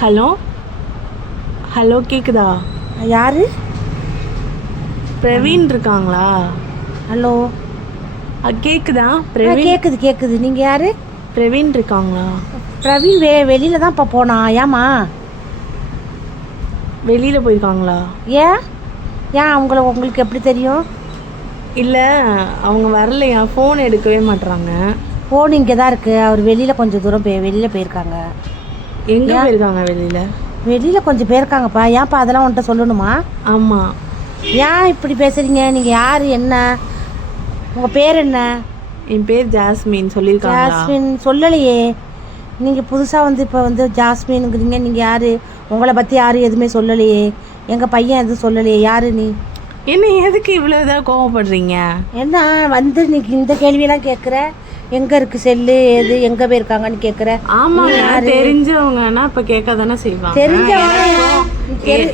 Hello? Hello கேக்குதா? யாரு? பிரவீன் இருக்காங்களா? ஹலோ? அ, கேக்குதா? ஆ, பிரவீன்? கேக்குது கேக்குது. நீங்க யாரு? பிரவீன் இருக்காங்களா? பிரவீன் வெ வெளியில தான் இப்போ போனான் ஏமா வெளியில போயிருக்காங்களா? ஏன்? ஏன் அவங்கள உங்களுக்கு எப்படி தெரியும்? இல்ல அவங்க வரலையா? ஃபோன் எடுக்கவே மாட்றாங்க. ஃபோன் இங்கே தான் இருக்கு. அவர் வெளியில கொஞ்சம் தூரம் போய் வெளியில போயிருக்காங்க. எங்க போயிருக்காங்க வெளியில? வெளியில கொஞ்சம் போயிருக்காங்கப்பா ஏன்ப்பா அதெல்லாம் உன்கிட்ட சொல்லணுமா? ஆமா. ஏன் இப்படி பேசுறீங்க? நீங்க யாரு? என்ன? உங்க பேர் என்ன? என் பேர் ஜாஸ்மின் சொல்லியிருக்காங்களா? ஜாஸ்மின் சொல்லலையே. நீங்க புதுசா வந்து இப்போ வந்து ஜாஸ்மின்ங்கிறீங்க. நீங்க யாரு? உங்களை பத்தி யாரும் எதுவுமே சொல்லலையே. எங்க பையன் எதுவும் சொல்லலையே. யாரு நீ? என்ன எதுக்கு இவ்வளவு இதா கோவப்படுறீங்க? என்ன வந்து நீங்க இந்த கேள்வியெல்லாம் கேட்குற? எங்க இருக்கு செல்லு எது எங்க போயிருக்காங்கன்னு கேட்குற ஆமாங்க தெரிஞ்சவங்கன்னா இப்ப கேட்க தானே செய்வாங்க. தெரிஞ்சவங்க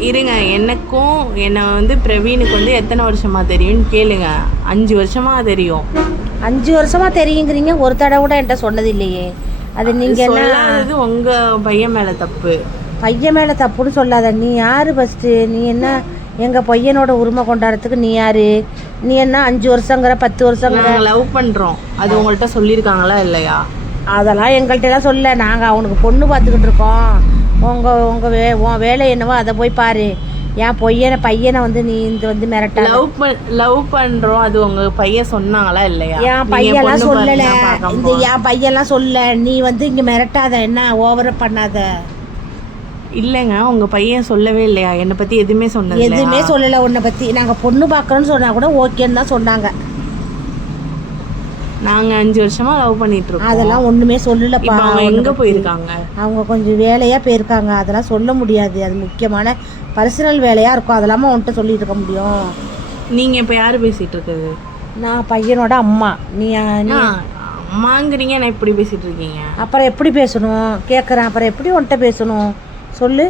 இருங்க எனக்கும் என்ன வந்து பிரவீனுக்கு வந்து எத்தனை வருஷமா தெரியும்னு கேளுங்க அஞ்சு வருஷமா தெரியும். அஞ்சு வருஷமா தெரியுங்கிறீங்க ஒரு தடவை கூட என்கிட்ட சொன்னது இல்லையே. அது நீங்க என்ன? உங்க பையன் மேல தப்பு. பையன் மேல தப்புன்னு சொல்லாத. நீ யாரு ஃபர்ஸ்ட் நீ என்ன எங்க பையனோட உரிமை கொண்டாடுறதுக்கு நீ யாரு? நீ என்ன அஞ்சு வருஷங்கிற பத்து வருஷங்கிற? நாங்க லவ் பண்றோம். அது உங்கள்ட்ட சொல்லியிருக்காங்களா இல்லையா? அதெல்லாம் எங்கள்கிட்ட எல்லாம் சொல்ல நாங்க அவனுக்கு பொண்ணு பார்த்துக்கிட்டு இருக்கோம். உங்க உங்க வே உன் வேலை என்னவோ அதை போய் பாரு. என் பையனை பையனை வந்து நீ இந்த வந்து மிரட்ட லவ் லவ் பண்றோம். அது உங்க பையன் சொன்னாங்களா இல்லையா? என் பையன்லாம் சொல்லல. இந்த என் பையன்லாம் சொல்ல நீ வந்து இங்க மிரட்டாத. என்ன ஓவர பண்ணாத. இல்லைங்க உங்க பையன் சொல்லவே இல்லையா? என்னை பத்தி எதுவுமே சொன்னது இல்லையா? எதுவுமே சொல்லல உன்னை பத்தி. நாங்க பொண்ணு பார்க்கறோம்னு சொன்னா கூட ஓகேன்னு தான் சொன்னாங்க. நாங்க அஞ்சு வருஷமா லவ் பண்ணிட்டு இருக்கோம். அதெல்லாம் ஒண்ணுமே சொல்லலப்பா. இப்ப அவங்க எங்க போயிருக்காங்க? அவங்க கொஞ்சம் வேலையா போயிருக்காங்க. அதெல்லாம் சொல்ல முடியாது. அது முக்கியமான பர்சனல் வேலையா இருக்கும். அதெல்லாம உன்கிட்ட சொல்லிட்டு இருக்க முடியும். நீங்க இப்ப யாரு பேசிட்டு இருக்குது நான் பையனோட அம்மா. நீ நீ ஆ, அம்மாங்கிறீங்க நான் இப்படி பேசிட்டு இருக்கீங்க? அப்புறம் எப்படி பேசணும்? கேட்குறேன் அப்புறம் எப்படி உன்கிட்ட பேசணும்? சொல்லு.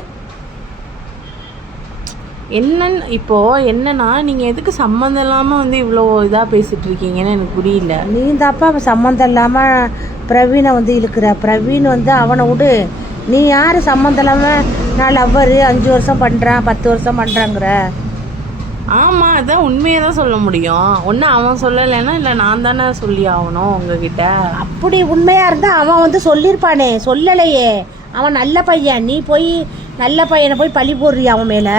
என்னன்னு இப்போ என்னன்னா நீங்க எதுக்கு சம்மந்தம் இல்லாம வந்து இவ்வளோ இதா பேசிட்டு இருக்கீங்கன்னு எனக்கு புரியல. நீ தாப்பா சம்மந்தம் இல்லாம பிரவீனை வந்து இழுக்கிற. பிரவீன் வந்து அவனை விடு. நீ யாரு சம்மந்தம் இல்லாம நான் லவ்வரு அஞ்சு வருஷம் பண்றேன் பத்து வருஷம் பண்றேங்கிற? ஆமா அதான் உண்மையை தான் சொல்ல முடியும். ஒண்ணு அவன் சொல்லலைன்னா இல்ல நான் தானே சொல்லி ஆகணும் உங்ககிட்ட. அப்படி உண்மையா இருந்தா அவன் வந்து சொல்லியிருப்பானே சொல்லலையே. அவன் நல்ல பையன். நீ போய் நல்ல பையனை போய் பழி போடுறியா அவன் மேல?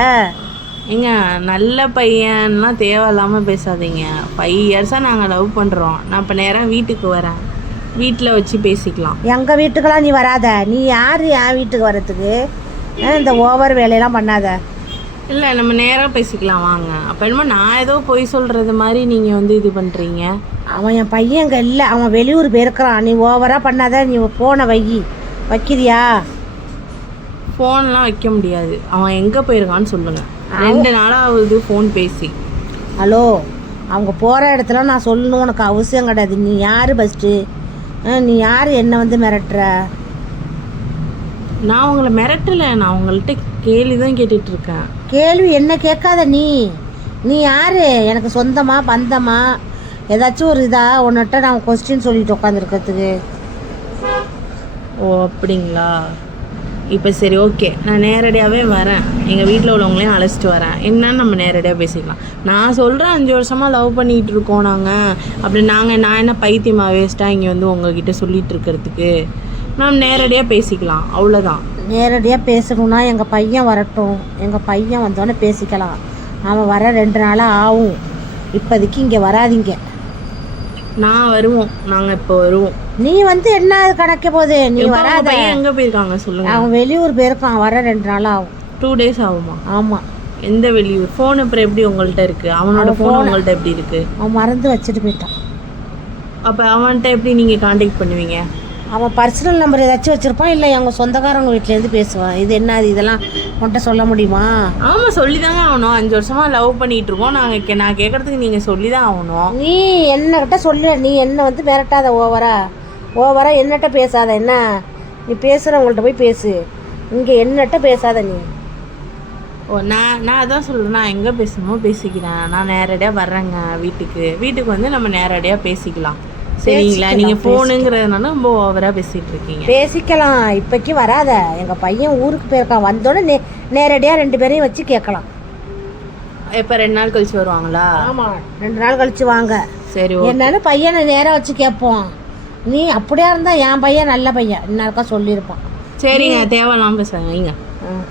ஏங்க நல்ல பையன்லாம் தேவையில்லாம பேசாதீங்க. ஃபைவ் இயர்ஸா நாங்க லவ் பண்றோம். நான் இப்ப நேரா வீட்டுக்கு வரேன். வீட்டில் வச்சு பேசிக்கலாம். எங்க வீட்டுக்கெல்லாம் நீ வராத. நீ யாரு என் வீட்டுக்கு வர்றதுக்கு? ஆ, இந்த ஓவர் வேலையெல்லாம் பண்ணாத. இல்லை நம்ம நேராக பேசிக்கலாம். வாங்க. அப்போ என்னமோ நான் ஏதோ பொய் சொல்கிறது மாதிரி நீங்கள் வந்து இது பண்ணுறீங்க அவன் என் பையன் இங்கே இல்லை. அவன் வெளியூர் போயிருக்கிறான். நீ ஓவரா பண்ணாத. நீ போன வை. வைக்கிறியா? ஃபோன்லாம் வைக்க முடியாது. அவன் எங்கே போயிருக்கான்னு சொல்லுங்கள் ரெண்டு நாளாக ஆகுது ஃபோன் பேசி. ஹலோ அவங்க போகிற இடத்துல நான் சொல்லணும். உனக்கு அவசியம் கிடையாது. நீ யார் ஃபஸ்ட்டு நீ யார்? என்னை வந்து மிரட்டுற? நான் உங்களை மிரட்டலை. நான் உங்கள்கிட்ட கேள்வி தான் கேட்டுட்டு இருக்கேன் கேள்வி என்ன கேட்காத நீ? நீ யார்? எனக்கு சொந்தமா பந்தமா? ஏதாச்சும் ஒரு இதா? உன்னிட்ட நான் கொஸ்டின் சொல்லிட்டு உட்காந்துருக்கிறதுக்கு ஓ அப்படிங்களா? இப்போ சரி ஓகே நான் நேரடியாகவே வரேன். எங்கள் வீட்டில் உள்ளவங்களையும் அழைச்சிட்டு வரேன். என்னன்னு நம்ம நேரடியாக பேசிக்கலாம். நான் சொல்கிறேன் அஞ்சு வருஷமாக லவ் பண்ணிகிட்டு இருக்கோம் நாங்கள் அப்படி நாங்கள் நான் என்ன பைத்தியமா வேஸ்ட்டாக இங்கே வந்து உங்ககிட்ட சொல்லிகிட்டு இருக்கிறதுக்கு? நாம் நேரடியாக பேசிக்கலாம். அவ்வளோதான் நேரடியாக பேசணும்னா எங்கள் பையன் வரட்டும். எங்கள் பையன் வந்தோடனே பேசிக்கலாம். அவன் வர ரெண்டு நாளாக ஆகும். இப்போதைக்கு இங்கே வராதீங்க. நான் வருவோம். நாங்கள் இப்போ வருவோம். நீ வந்து என்ன கணக்க போகுது? நீ இப்ப உங்க வராத பையன் எங்கே போயிருக்காங்க சொல்லுங்கள் அவன் வெளியூர் போயிருக்கான் வர ரெண்டு நாள் ஆகும். டூ டேஸ் ஆகுமா? ஆமாம் எந்த வெளியூர்? ஃபோன் அப்புறம் எப்படி உங்கள்கிட்ட இருக்குது அவனோட ஃபோன் உங்கள்கிட்ட எப்படி இருக்குது அவன் மறந்து வச்சுட்டு போயிட்டான். அப்போ அவன்கிட்ட எப்படி நீங்கள் காண்டாக்ட் பண்ணுவீங்க? அவன் பர்சனல் நம்பர் ஏதாச்சும் வச்சுருப்பான்? இல்லை எங்கள் சொந்தக்காரங்க வீட்டிலேருந்து பேசுவான் இது என்ன அது? இதெல்லாம் உன்கிட்ட சொல்ல முடியுமா? ஆமாம் சொல்லி தாங்க ஆகணும். அஞ்சு வருஷமா லவ் பண்ணிட்டு இருக்கோம். நாங்கள் கே நான் கேட்கறதுக்கு நீங்கள் சொல்லி தான் ஆகணும். நீ என்னகிட்ட சொல்லு. நீ என்ன வந்து மிரட்டாத ஓவரா ஓவரா என்னட்ட பேசாத? என்ன? நீ பேசுகிறவங்கள்ட்ட போய் பேசு. இங்கே என்னட்ட பேசாத நீ? ஓ நான் நான் அதான் சொல்கிறேன் நான் எங்கே பேசணுமோ? பேசிக்கிறேன். நான் நேரடியாக வர்றேங்க வீட்டுக்கு. வீட்டுக்கு வந்து நம்ம நேரடியாக பேசிக்கலாம். சரிங்களா நீங்க போனுங்கிறதுனால ரொம்ப ஓவரா பேசிட்டு இருக்கீங்க பேசிக்கலாம். இப்போக்கி வராத. எங்கள் பையன் ஊருக்கு போயிருக்கான். வந்தோடனே நே நேரடியாக ரெண்டு பேரையும் வச்சு கேட்கலாம். எப்ப ரெண்டு நாள் கழிச்சு வருவாங்களா? ஆமாம் ரெண்டு நாள் கழிச்சு வாங்க. சரி என்னன்னு பையனை நேராக வச்சு கேட்போம். நீ அப்படியா இருந்தால் என் பையன் நல்ல பையன். இன்னொருக்கா சொல்லியிருப்பான். சரிங்க தேவையில்லாம ம்